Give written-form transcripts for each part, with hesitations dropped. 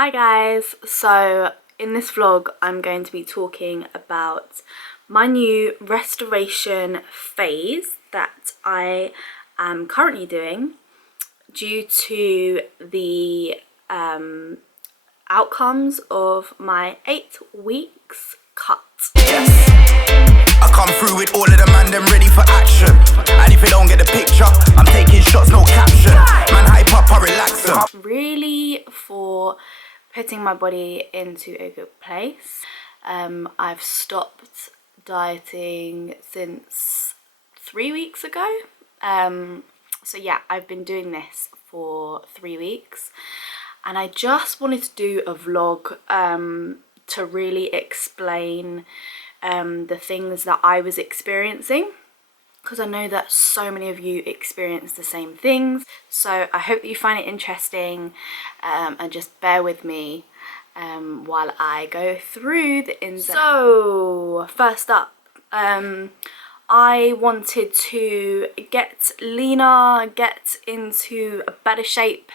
Hi guys, so in this vlog I'm going to be talking about my new restoration phase that I am currently doing due to the outcomes of my 8 weeks cut. I come through with all of the man them ready for action, and if you don't get the picture, I'm taking shots, no caption. Man hype up, I relax them. Really for putting my body into a good place. I've stopped dieting since 3 weeks ago. So yeah, I've been doing this for 3 weeks, and I just wanted to do a vlog to really explain the things that I was experiencing, because I know that so many of you experience the same things. So I hope that you find it interesting, and just bear with me while I go through the ins and outs. So first up, I wanted to get leaner, get into a better shape,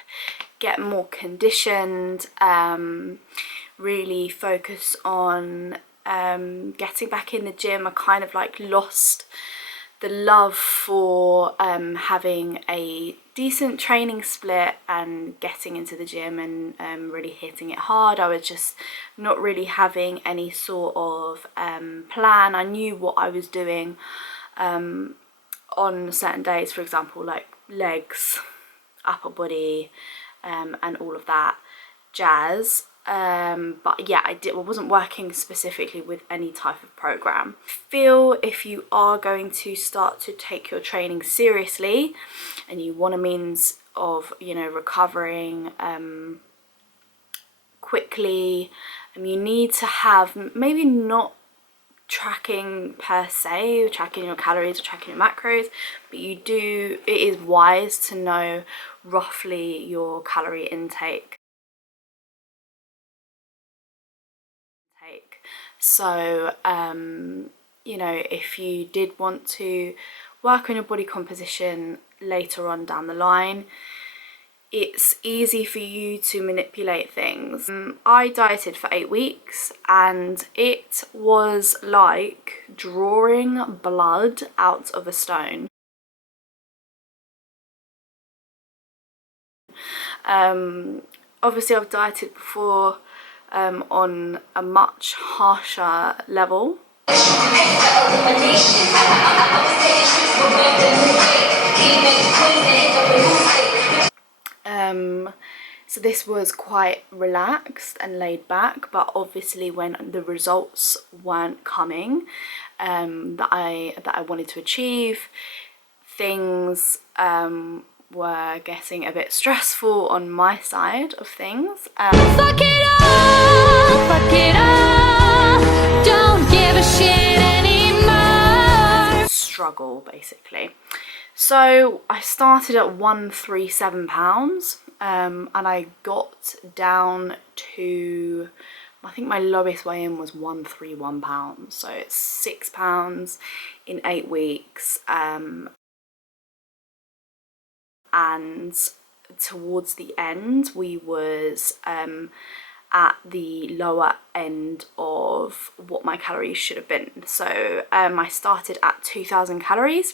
get more conditioned, really focus on getting back in the gym. I kind of like lost the love for having a decent training split and getting into the gym and really hitting it hard. I was just not really having any sort of plan. I knew what I was doing on certain days, for example, like legs, upper body, and all of that jazz. But yeah, I wasn't working specifically with any type of program. Feel if you are going to start to take your training seriously and you want a means of, you know, recovering quickly, and you need to have maybe not tracking per se, tracking your calories or tracking your macros, but it is wise to know roughly your calorie intake. So you know, if you did want to work on your body composition later on down the line, it's easy for you to manipulate things. I dieted for 8 weeks and it was like drawing blood out of a stone. Obviously I've dieted before on a much harsher level. So this was quite relaxed and laid back, but obviously when the results weren't coming that I wanted to achieve, things were getting a bit stressful on my side of things. Fuck it up, don't give a shit anymore. Struggle, basically. So I started at 137 pounds, and I got down to, I think my lowest weigh-in was 131 pounds. So it's 6 pounds in 8 weeks. And towards the end we was at the lower end of what my calories should have been. So I started at 2,000 calories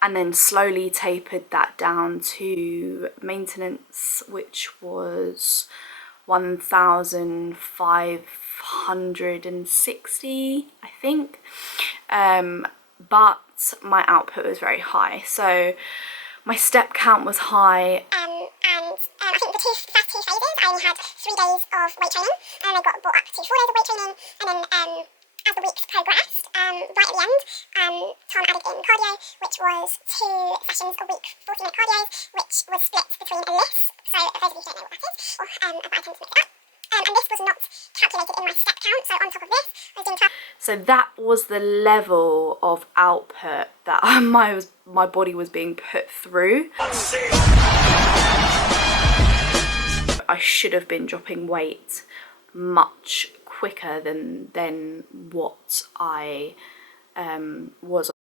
and then slowly tapered that down to maintenance, which was 1,560, I think. But my output was very high, so my step count was high. And I think the first two phases, I only had 3 days of weight training, and I got brought up to 4 days of weight training, and then as the weeks progressed, right at the end, Tom added in cardio, which was 2 sessions a week, 40-minute cardios, which was split between a list. So those of you who don't know what that is, but I tend to make it up. And this was not calculated in my step count, so on top of this, I was doing 12. So that was the level of output that my body was being put through. I should have been dropping weight much quicker than what I was.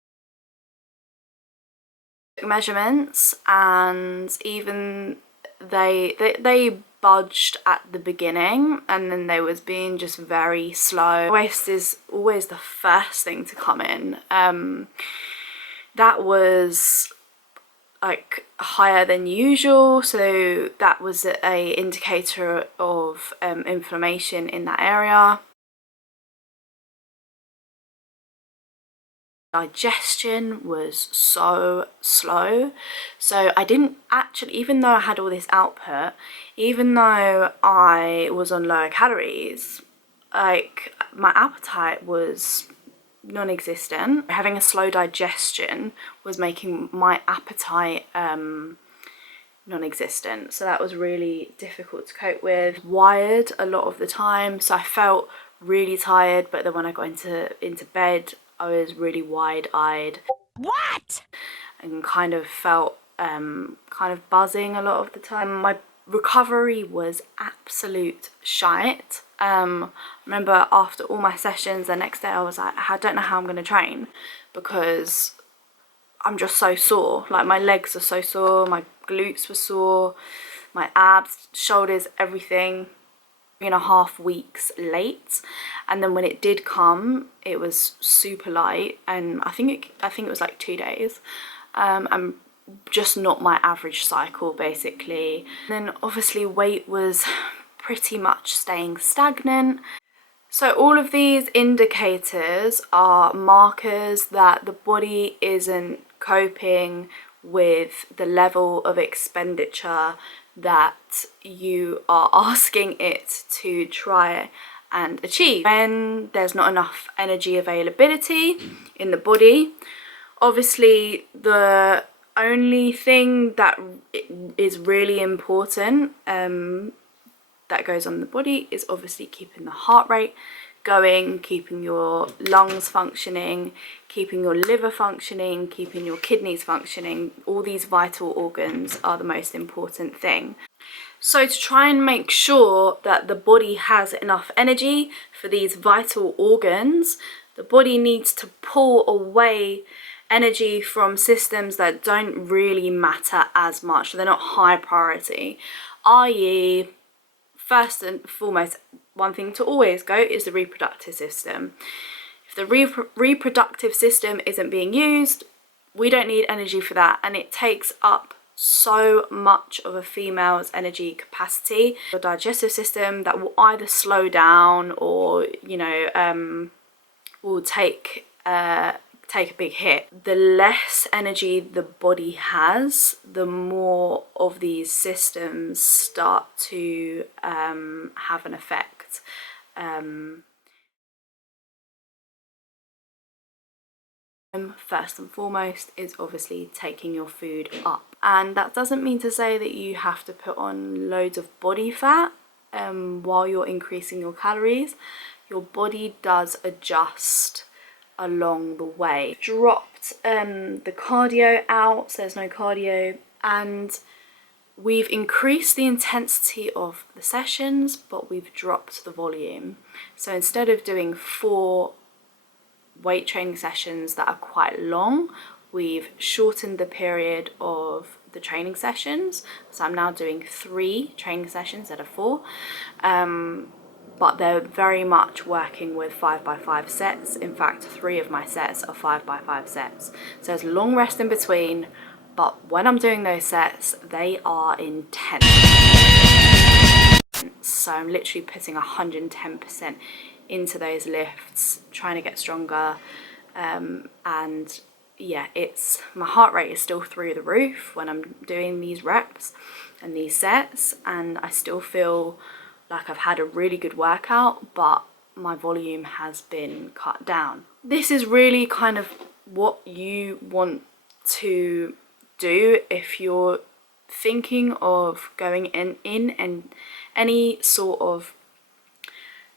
Measurements, and even they budged at the beginning, and then they was being just very slow. Waist is always the first thing to come in. That was like higher than usual, so that was a indicator of inflammation in that area. Digestion was so slow, so I didn't actually, even though I had all this output, even though I was on lower calories, like my appetite was non-existent. Having a slow digestion was making my appetite non-existent, so that was really difficult to cope with. Wired a lot of the time, so I felt really tired, but then when I got into bed, I was really wide-eyed. What? And kind of felt kind of buzzing a lot of the time. My recovery was absolute shite. Remember after all my sessions the next day I was like, I don't know how I'm going to train because I'm just so sore. Like my legs are so sore, my glutes were sore, my abs, shoulders, everything. 3.5 weeks late, and then when it did come it was super light, and I think it was like 2 days. I'm just not my average cycle basically. And then obviously weight was pretty much staying stagnant. So all of these indicators are markers that the body isn't coping with the level of expenditure that you are asking it to try and achieve. When there's not enough energy availability in the body, obviously the only thing that is really important that goes on in the body is obviously keeping the heart rate going, keeping your lungs functioning, keeping your liver functioning, keeping your kidneys functioning. All these vital organs are the most important thing. So to try and make sure that the body has enough energy for these vital organs, the body needs to pull away energy from systems that don't really matter as much. They're not high priority, i.e., first and foremost, one thing to always go is the reproductive system. If the reproductive system isn't being used, we don't need energy for that, and it takes up so much of a female's energy capacity. The digestive system that will either slow down or, you know, will take a big hit. The less energy the body has, the more of these systems start to have an effect. First and foremost is obviously taking your food up, and that doesn't mean to say that you have to put on loads of body fat while you're increasing your calories. Your body does adjust along the way. Dropped the cardio out, so there's no cardio, and we've increased the intensity of the sessions, but we've dropped the volume. So instead of doing 4 weight training sessions that are quite long, we've shortened the period of the training sessions. So I'm now doing 3 training sessions instead of 4. But they're very much working with 5x5 sets. In fact, 3 of my sets are 5x5 sets. So there's long rest in between, but when I'm doing those sets, they are intense. So I'm literally putting 110% into those lifts, trying to get stronger. And yeah, my heart rate is still through the roof when I'm doing these reps and these sets, and I still feel like I've had a really good workout, but my volume has been cut down. This is really kind of what you want to do if you're thinking of going in and any sort of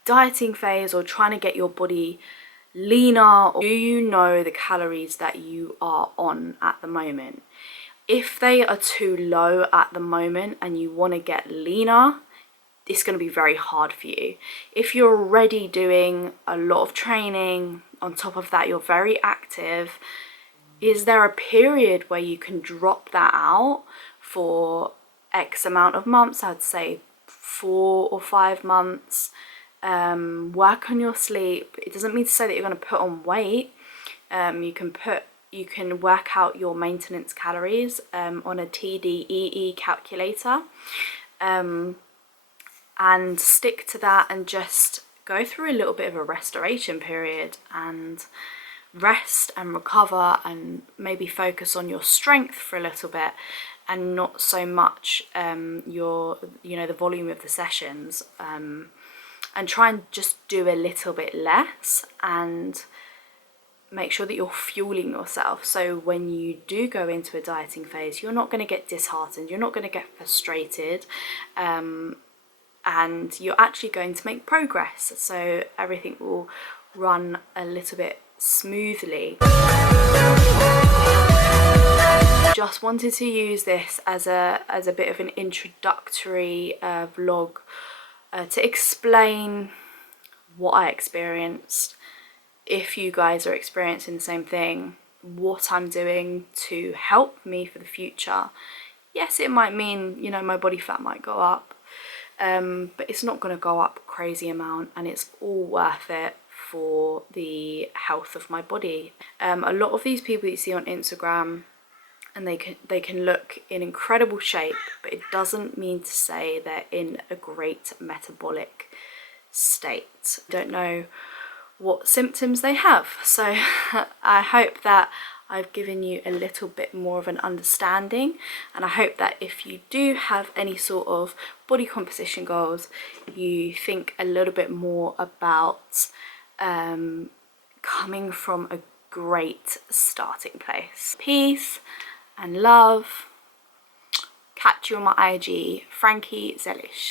dieting phase or trying to get your body leaner. Do you know the calories that you are on at the moment? If they are too low at the moment and you want to get leaner, it's going to be very hard for you. If you're already doing a lot of training, on top of that you're very active, is there a period where you can drop that out for X amount of months? I'd say 4 or 5 months. Work on your sleep. It doesn't mean to say that you're going to put on weight. You can work out your maintenance calories on a TDEE calculator, and stick to that, and just go through a little bit of a restoration period and rest and recover, and maybe focus on your strength for a little bit, and not so much the volume of the sessions, and try and just do a little bit less, and make sure that you're fueling yourself. So when you do go into a dieting phase, you're not going to get disheartened, you're not going to get frustrated, and you're actually going to make progress, so everything will run a little bit smoothly. Just wanted to use this as a bit of an introductory vlog to explain what I experienced. If you guys are experiencing the same thing, what I'm doing to help me for the future. Yes, it might mean, you know, my body fat might go up, but it's not going to go up a crazy amount, and it's all worth it for the health of my body. A lot of these people you see on Instagram, and they can look in incredible shape, but it doesn't mean to say they're in a great metabolic state. Don't know what symptoms they have, so I hope that I've given you a little bit more of an understanding, and I hope that if you do have any sort of body composition goals, you think a little bit more about coming from a great starting place. Peace and love. Catch you on my IG, Frankie Zellish.